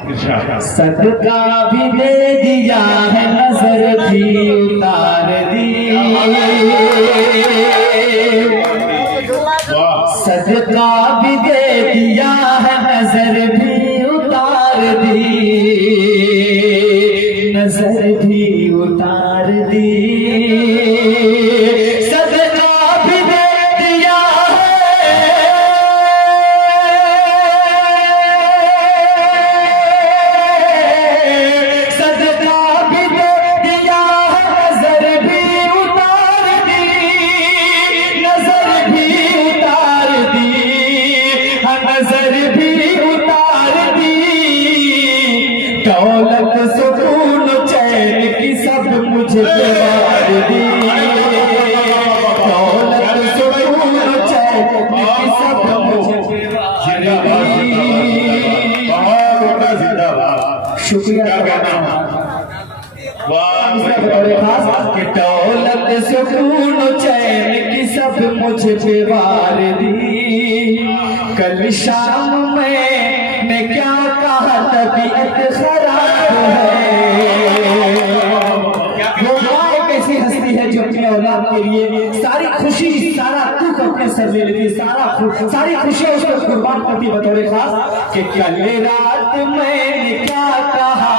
सदका भी दे दिया है, नजर भी उतार दी। सदका भी दे दिया है, नजर भी उतार दी, नजर भी उतार दी। सदका भी दे दिया दौलत सुकून चैन की सब मुझे मार दी। दौलत सुकून चैन की सब मुझे शुक्रिया कि दौलत सुकून चैन की सब मुझे बेवार दी। कल शाम में क्या कहा, तबीयत खराब है। वो एक ऐसी हस्ती है जो अपने औलाद के लिए सारी खुशी, सारा दुख अपने सर ले लेती, सारी खुशियां उसको कुर्बान करती। बतौर खास कि कल रात मैंने क्या कहा,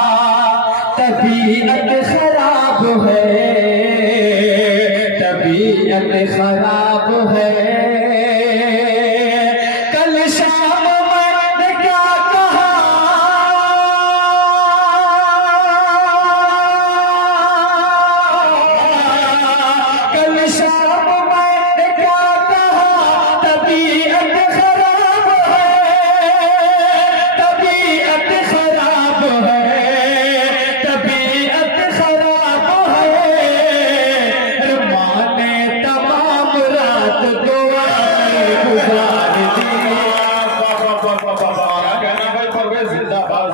तबीयत खराब है, तबीयत खराब है। कल शाम मैंने क्या कहा, कल शाम मैंने क्या कहा, तबीयत खराब है, तबीयत खराब है, तबीयत खराब है। माँ ने तमाम रात दुआएं गुजार दी। क्या कहना भाई परवेज जिंदाबाद।